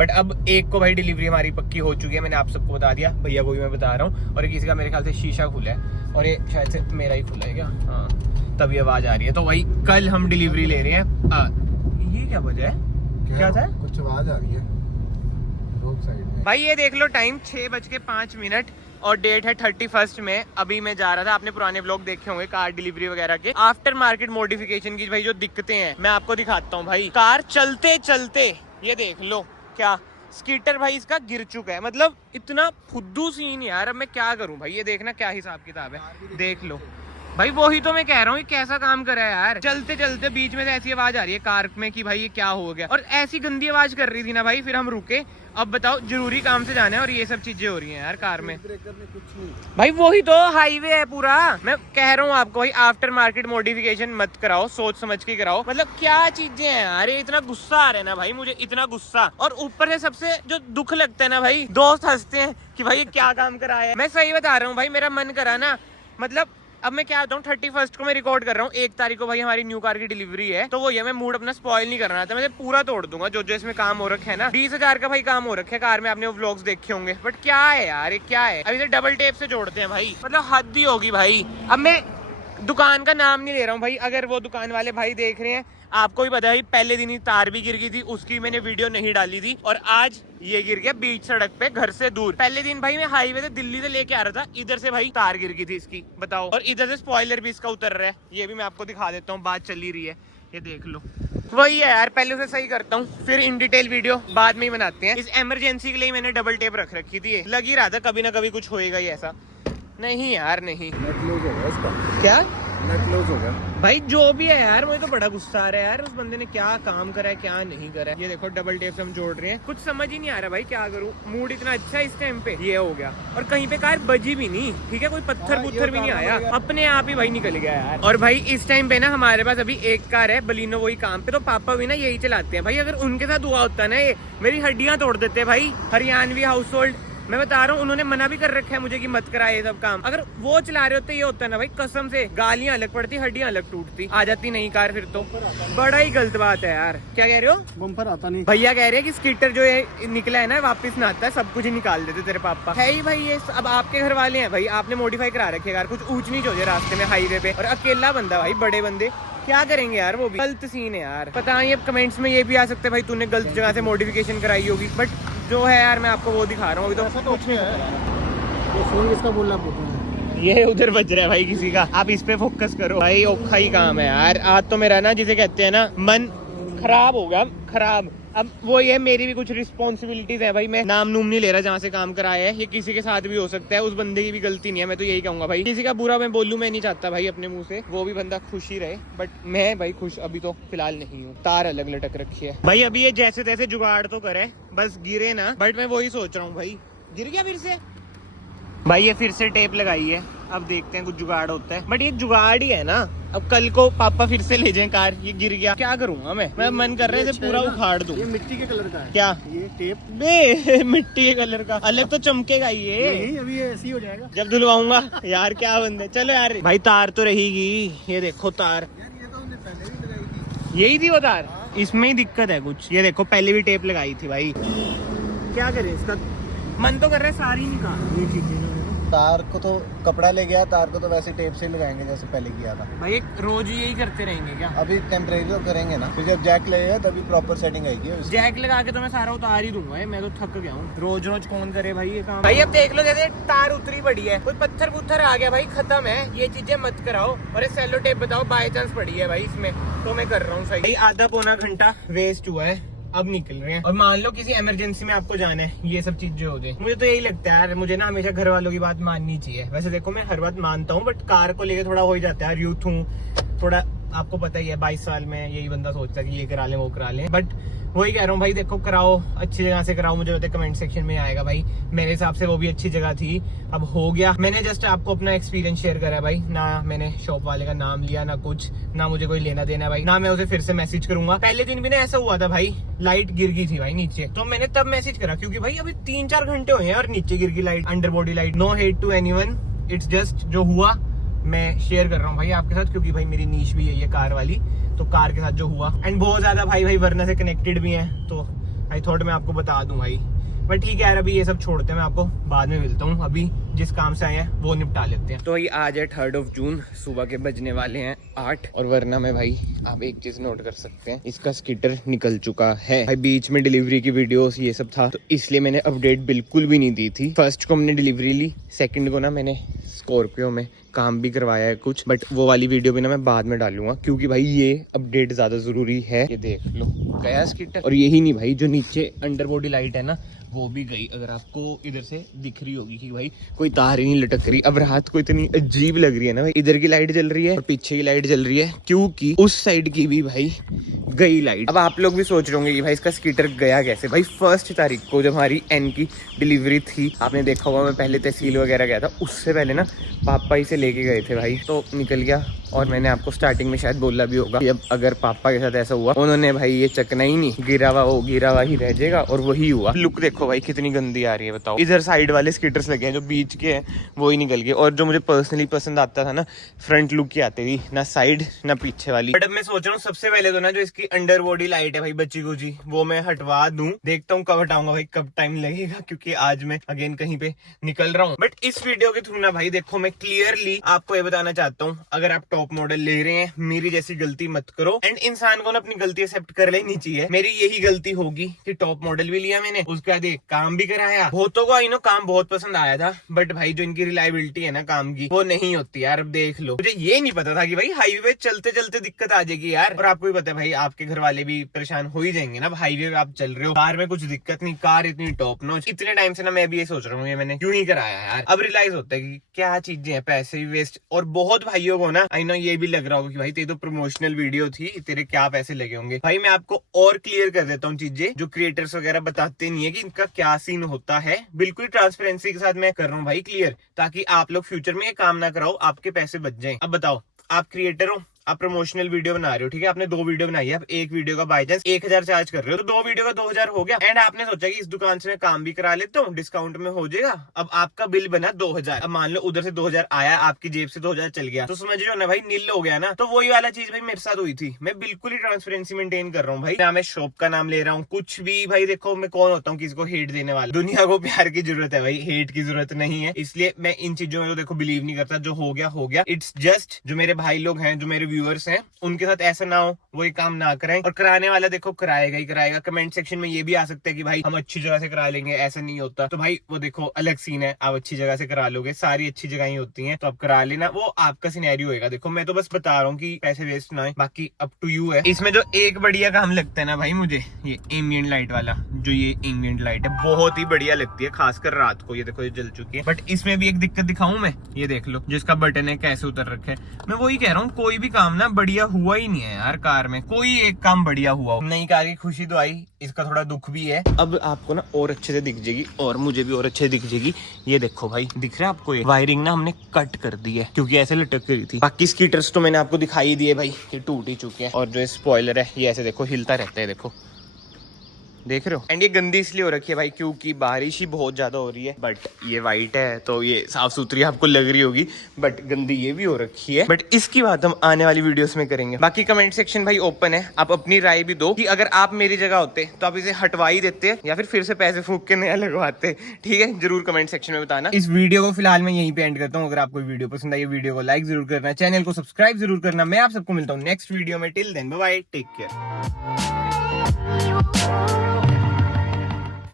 But अब एक को भाई डिलीवरी हमारी पक्की हो चुकी है, मैंने आप सबको बता दिया, भैया को भी मैं बता रहा हूँ। और किसी का मेरे ख्याल से शीशा खुला है और ये शायद से मेरा ही खुला है क्या, हाँ तब ये आवाज आ रही है। तो भाई कल हम डिलीवरी ले रहे हैं। ये क्या वजह है, क्या था, कुछ आवाज आ रही है रोड साइड में। भाई ये देख लो टाइम 6:05 और डेट है 31 में। अभी मैं जा रहा था, आपने पुराने व्लॉग देखे होंगे कार डिलीवरी वगैरह के, आफ्टर मार्केट मॉडिफिकेशन की भाई जो दिक्कतें हैं मैं आपको दिखाता हूँ। भाई कार चलते चलते ये देख लो, क्या स्कीटर भाई इसका गिर चुका है, मतलब इतना फुद्दू सीन यार। अब मैं क्या करूं भाई, ये देखना क्या हिसाब किताब है, देख लो भाई। वही तो मैं कह रहा हूँ, ये कैसा काम करा है यार। चलते चलते बीच में से ऐसी आवाज आ रही है कार में कि भाई ये क्या हो गया, और ऐसी गंदी आवाज कर रही थी ना भाई, फिर हम रुके। अब बताओ जरूरी काम से जाना है और ये सब चीजें हो रही हैं यार कार में। ब्रेकर में कुछ नहीं भाई वही तो हाईवे है पूरा, मैं कह रहा हूँ आपको भाई आफ्टर मार्केट मॉडिफिकेशन मत कराओ, सोच समझ के कराओ। मतलब क्या चीजें हैं यार, ये इतना गुस्सा आ रहा है ना भाई मुझे, इतना गुस्सा। और ऊपर से सबसे जो दुख लगता है ना भाई, दोस्त हंसते हैं कि भाई ये क्या काम कराया है। मैं सही बता रहा हूँ भाई, मेरा मन करा ना, मतलब अब मैं क्या बताऊँ, 31 को मैं रिकॉर्ड कर रहा हूँ, 1 तारीख को भाई हमारी न्यू कार की डिलीवरी है। तो वो ये मैं मूड अपना स्पॉइल नहीं करना था, मैं पूरा तोड़ दूंगा जो जो इसमें काम हो रखा है ना। 20,000 का भाई काम हो रखा है कार में, आपने वो व्लॉग्स देखे होंगे। बट क्या है यार, ये क्या है, अभी से डबल टेप से जोड़ते हैं भाई, मतलब हद ही होगी भाई। अब मैं दुकान का नाम नहीं ले रहा हूँ भाई, अगर वो दुकान वाले भाई देख रहे हैं, आपको भी पता है पहले दिन ही तार भी गिर गई थी, उसकी मैंने वीडियो नहीं डाली थी। और आज ये गिर गया बीच सड़क पे घर से दूर। पहले दिन भाई मैं हाईवे से दिल्ली से लेके आ रहा था, इधर से भाई तार गिर गई थी इसकी, बताओ। और इधर से स्पॉइलर भी इसका उतर रहा है, ये भी मैं आपको दिखा देता हूँ, बात चली रही है, ये देख लो। वही है यार, पहले उसे सही करता हूँ, फिर इन डिटेल वीडियो बाद में ही बनाते हैं। इस इमरजेंसी के लिए मैंने डबल टेप रख रखी थी, लग ही रहा था कभी ना कभी कुछ होएगा ही ऐसा। नहीं यार नहीं, नेट क्लोज हो गया इसका, क्या नेट क्लोज हो गया भाई जो भी है यार, मुझे तो बड़ा गुस्सा आ रहा है यार, उस बंदे ने क्या काम करा है क्या नहीं करा है। ये देखो डबल टेप से हम जोड़ रहे हैं, कुछ समझ ही नहीं आ रहा भाई क्या करूं। मूड इतना अच्छा है इस टाइम पे, ये हो गया। और कहीं पे कार बजी भी नहीं, ठीक है, कोई पत्थर पुत्थर भी नहीं आया, अपने आप ही भाई निकल गया यार। और भाई इस टाइम पे ना हमारे पास अभी एक कार है बलिनो, वही काम पे, तो पापा भी ना यही चलाते हैं भाई। अगर उनके साथ हुआ होता ना ये, मेरी हड्डियां तोड़ देते भाई। हरियाणवी हाउस होल्ड, मैं बता रहा हूँ, उन्होंने मना भी कर रखा है मुझे कि मत कराए ये सब काम। अगर वो चला रहे होते ये होता ना भाई, कसम से गालियां अलग पड़ती, हड्डियां अलग टूटती, आ जाती नई कार। फिर तो बड़ा ही गलत बात है यार। क्या कह रहे हो, बम्पर आता नहीं। भैया कह रहे हैं कि स्कीटर जो है निकला है ना वापस ना आता है, सब कुछ ही निकाल देते तेरे पापा। है ही भाई, ये अब आपके घर वाले हैं भाई, आपने मॉडिफाई करा रखे कार, कुछ ऊंच नीच हो जाए रास्ते में हाईवे पे, और अकेला बंदा भाई, बड़े बंदे क्या करेंगे यार, वो भी गलत सीन है यार। पता नहीं अब कमेंट्स में ये भी आ सकते हैं भाई तूने गलत जगह से मॉडिफिकेशन कराई होगी, बट जो है यार मैं आपको वो दिखा रहा हूँ। अभी तो ऐसा तो कुछ नहीं है, ये फोन किसका बोल रहा है, ये उधर बज रहा है भाई किसी का, आप इस पे फोकस करो भाई। औखा ही काम है यार, आज तो मेरा ना जिसे कहते हैं ना मन खराब हो गया, खराब। अब वो ये मेरी भी कुछ रिस्पॉन्सिबिलिटीज है भाई, मैं नाम नूम नहीं ले रहा जहाँ से काम कराया है, ये किसी के साथ भी हो सकता है, उस बंदे की भी गलती नहीं है, मैं तो यही कहूंगा भाई। किसी का बुरा मैं बोलूं, मैं नहीं चाहता भाई अपने मुंह से, वो भी बंदा खुश ही रहे, बट मैं भाई खुश अभी तो फिलहाल नहीं हूँ। तार अलग लटक रखी है भाई, अभी ये जैसे तैसे जुगाड़ तो करे, बस गिरे ना। बट मैं वही सोच रहा हूँ भाई, गिर गया फिर से भाई, ये फिर से टेप लगाई है, अब देखते हैं कुछ जुगाड़ होता है। बट ये जुगाड़ ही है ना, अब कल को पापा फिर से ले जाएं कार, ये गिर गया क्या करूंगा मैं मन कर रहा है इसे पूरा उखाड़ दूं। ये मिट्टी के कलर का है क्या, ये टेप बे मिट्टी के कलर का अलग तो चमकेगा ये, नहीं, अभी ये ऐसे ही हो जाएगा जब धुलवाऊंगा यार। क्या बंदे, चलो यार भाई, तार तो रहेगी, ये देखो तार, यार ये तो हमने पहले भी लगाई थी, यही थी वो तार, इसमें ही दिक्कत है कुछ। ये देखो पहले भी टेप लगाई थी भाई, क्या करें इसका, मन तो कर रहा है सारी निकाल ये चीजें। तार को तो कपड़ा ले गया, तार को तो वैसे टेप से लगाएंगे जैसे पहले किया था भाई। रोज यही करते रहेंगे क्या, अभी टेम्परेरी तो करेंगे ना, फिर जब जैक लगेगा तभी प्रॉपर सेटिंग आएगी उसकी। जैक लगा के तो मैं सारा उतार ही दूंगा, मैं तो थक गया हूँ, रोज रोज कौन करे भाई ये काम। भाई अब देख लो, जैसे तार उतरी पड़ी है, कोई पत्थर पुत्थर आ गया भाई, खत्म है, ये चीजें मत कराओ। और ये सेलो टेप बताओ बाय चांस पड़ी है भाई इसमें, तो मैं कर रहा हूँ सही। आधा पौना घंटा वेस्ट हुआ है, अब निकल रहे हैं। और मान लो किसी इमरजेंसी में आपको जाना है, ये सब चीजें हो जाए, मुझे तो यही लगता है यार, मुझे ना हमेशा घर वालों की बात माननी चाहिए। वैसे देखो मैं हर बात मानता हूँ, बट कार को लेके थोड़ा हो ही जाता है यार, यूथ हूँ थोड़ा, आपको पता ही है 22 साल में यही बंदा सोचता है कि ये करा लें वो करा लें। बट वही कह रहा हूँ भाई, देखो कराओ, अच्छी जगह से कराओ, मुझे पता है कमेंट सेक्शन में आएगा भाई, मेरे हिसाब से वो भी अच्छी जगह थी, अब हो गया। मैंने जस्ट आपको अपना एक्सपीरियंस शेयर करा है भाई, ना मैंने शॉप वाले का नाम लिया, ना कुछ, ना मुझे कोई लेना देना है भाई, ना मैं उसे फिर से मैसेज करूंगा। पहले दिन भी ना ऐसा हुआ था भाई, लाइट गिर गई थी भाई नीचे, तो मैंने तब मैसेज करा, क्योंकि भाई अभी 3-4 घंटे हुए हैं और नीचे गिर गई light, under body light. No hate to anyone, it's just जो हुआ मैं शेयर कर रहा हूँ भाई आपके साथ, क्योंकि भाई मेरी नीश भी यही है कार वाली, तो कार के साथ जो हुआ, एंड बहुत ज्यादा भाई वर्ना से कनेक्टेड भी है, तो आई थॉट मैं आपको बता दूं भाई, बट ठीक है यार, अभी ये सब छोड़ते हैं, मैं आपको बाद में मिलता हूँ। अभी जिस काम से आए हैं वो निपटा लेते हैं। तो ये आज है 3 जून, सुबह के बजने वाले हैं 8। और वरना में भाई आप एक चीज नोट कर सकते हैं, इसका स्कीटर निकल चुका है भाई। बीच में डिलीवरी की वीडियोस ये सब था, तो इसलिए मैंने अपडेट बिल्कुल भी नहीं दी थी। फर्स्ट को हमने डिलीवरी ली, सेकंड को ना मैंने स्कॉर्पियो में काम भी करवाया है कुछ, बट वो वाली वीडियो भी ना मैं बाद में डालूंगा, क्योंकि भाई ये अपडेट ज्यादा जरूरी है। ये देख लो गया स्कीटर। और यही नहीं भाई, जो नीचे अंडर बॉडी लाइट है ना वो भी गई। अगर आपको इधर से दिख रही होगी कि भाई कोई तार ही नहीं लटक रही। अब रात को इतनी अजीब लग रही है ना भाई, इधर की लाइट जल रही है और पीछे की लाइट जल रही है, क्योंकि उस साइड की भी भाई गई लाइट। अब आप लोग भी सोच रहे होंगे कि भाई इसका स्कीटर गया कैसे। भाई 1 तारीख को जब हमारी एन की डिलीवरी थी, आपने देखा होगा मैं पहले तहसील वगैरह गया था, उससे पहले ना पापा ही से लेके गए थे भाई, तो निकल गया। और मैंने आपको स्टार्टिंग में शायद बोला भी होगा कि अब अगर पापा के साथ ऐसा हुआ, उन्होंने भाई ये चकना ही नहीं, गिरा हुआ ही रह जाएगा, और वही हुआ। लुक देखो भाई कितनी गंदी आ रही है, बताओ। इधर साइड वाले स्कीटर्स लगे हैं, जो बीच के हैं वो ही निकल गए। और जो मुझे पर्सनली पसंद आता था ना, फ्रंट लुक की आती थी, ना साइड ना पीछे वाली। बट अब मैं सोच रहा हूँ सबसे पहले तो ना जो इसकी अंडर बॉडी लाइट है भाई बच्ची गुची, वो मैं हटवा दूं। देखता हूँ कब हटाऊंगा भाई, कब टाइम लगेगा, क्योंकि आज मैं अगेन कहीं पे निकल रहा हूँ। बट इस वीडियो के थ्रू ना भाई देखो, मैं क्लियरली आपको ये बताना चाहता हूँ, अगर आप टॉप मॉडल ले रहे हैं, मेरी जैसी गलती मत करो। एंड इंसान को ना अपनी गलती एक्सेप्ट कर लेनी चाहिए। मेरी यही गलती होगी कि टॉप मॉडल भी लिया मैंने, उसके बाद एक काम भी कराया। बहुतों को आई नो काम बहुत पसंद आया था, बट भाई जो इनकी रिलायबिलिटी है ना काम की, वो नहीं होती यार। अब देख लो, मुझे ये नहीं पता था कि भाई हाईवे पे चलते चलते दिक्कत आ जाएगी यार। और आपको भी पता है भाई, आपके घर वाले भी परेशान हो ही जाएंगे ना। हाईवे पे आप चल रहे हो, कार में कुछ दिक्कत नहीं, कार इतनी टॉप नॉच। इतने टाइम से ना मैं भी ये सोच रहा हूँ, ये मैंने क्यों ही कराया यार। अब रियलाइज होता है कि क्या चीजें हैं, पैसे भी वेस्ट। और बहुत भाइयों को ना आई नो ये भी लग रहा होगा कि भाई तेरी तो प्रमोशनल वीडियो थी, तेरे क्या पैसे लगे होंगे। भाई मैं आपको और क्लियर कर देता हूँ चीजें, जो क्रिएटर्स वगैरह बताते नहीं है कि इनका क्या सीन होता है। बिल्कुल ट्रांसपेरेंसी के साथ मैं कर रहा हूँ भाई क्लियर, ताकि आप लोग फ्यूचर में ये काम ना कराओ, आपके पैसे बच जाएं। अब बताओ, आप क्रिएटर हो, आप प्रमोशनल वीडियो बना रहे हो, ठीक है, आपने 2 वीडियो बनाई है, आप एक वीडियो का बाई चांस 1000 चार्ज कर रहे हो, तो 2 वीडियो का 2000 हो गया। एंड आपने सोचा कि इस दुकान से मैं काम भी करा लेता हूँ, डिस्काउंट में हो जाएगा। अब आपका बिल बना 2000। अब मान लो उधर से 2000 आया, आपकी जेब से 2000 चल गया, तो समझ रहे हो ना भाई, नील हो गया ना। तो वही वाला चीज भाई मेरे साथ हुई थी। मैं बिल्कुल ही ट्रांसपेरेंसी मेंटेन कर रहा हूँ भाई, ना मैं शॉप का नाम ले रहा हूँ कुछ भी। भाई देखो मैं कौन होता हूँ किसी को हेट देने वाला। दुनिया को प्यार की जरूरत है भाई, हेट की जरूरत नहीं है। इसलिए मैं इन चीजों में तो देखो बिलीव नहीं करता। जो हो गया। इट्स जस्ट जो मेरे भाई लोग हैं, जो मेरे व्यूअर्स हैं, उनके साथ ऐसा ना हो, वो ये काम ना करें। और कराने वाला देखो कराएगा ही कराएगा। कमेंट सेक्शन में ये भी आ सकता है कि भाई हम अच्छी जगह से करा लेंगे, ऐसा नहीं होता। तो भाई वो देखो अलग सीन है, आप अच्छी जगह से करा लोगे, सारी अच्छी जगह ही होती हैं, तो आप करा लेना, वो आपका सिनेरियो होगा। देखो मैं तो बस बता रहा हूँ कि पैसे वेस्ट ना हो, बाकी अप टू यू है। इसमें जो एक बढ़िया काम लगता है ना भाई मुझे, ये एम्बिएंट लाइट वाला, जो ये एम्बिएंट लाइट है बहुत ही बढ़िया लगती है, खासकर रात को। ये देखो ये जल चुकी है। बट इसमें भी एक दिक्कत दिखाऊं मैं, ये देख लो जिसका बटन है कैसे उतर रखे है। मैं वही कह रहा हूँ, कोई भी काम ना बढ़िया हुआ ही नहीं है यार कार में। कोई एक काम बढ़िया हुआ हो, नई कार की खुशी तो आई, इसका थोड़ा दुख भी है। अब आपको ना और अच्छे से दिख जाएगी, और मुझे भी और अच्छे से दिख जाएगी। ये देखो भाई, दिख रहा है आपको, ये वायरिंग ना हमने कट कर दी है, क्योंकि ऐसे लटक रही थी। बाकी स्कीटर्स तो मैंने आपको दिखाई दिए भाई, ये टूट ही चुके हैं। और जो स्पॉइलर है ये ऐसे देखो हिलता रहता है, देखो देख रहे हो। एंड ये गंदी इसलिए हो रखी है भाई क्योंकि बारिश ही बहुत ज्यादा हो रही है। बट ये वाइट है तो ये साफ सुथरी आपको लग रही होगी, बट गंदी ये भी हो रखी है। बट इसकी बात हम आने वाली वीडियोस में करेंगे। बाकी कमेंट सेक्शन भाई ओपन है, आप अपनी राय भी दो कि अगर आप मेरी जगह होते तो आप इसे हटवा ही देते या फिर से पैसे फूक के नया लगवाते। ठीक है, जरूर कमेंट सेक्शन में बताना। इस वीडियो को फिलहाल मैं यहीं पे एंड करता हूँ। अगर आपको वीडियो पसंद आई, वीडियो को लाइक जरूर करना, चैनल को सब्सक्राइब जरूर करना। मैं आप सबको मिलता हूँ नेक्स्ट वीडियो में। Till then bye bye, take care.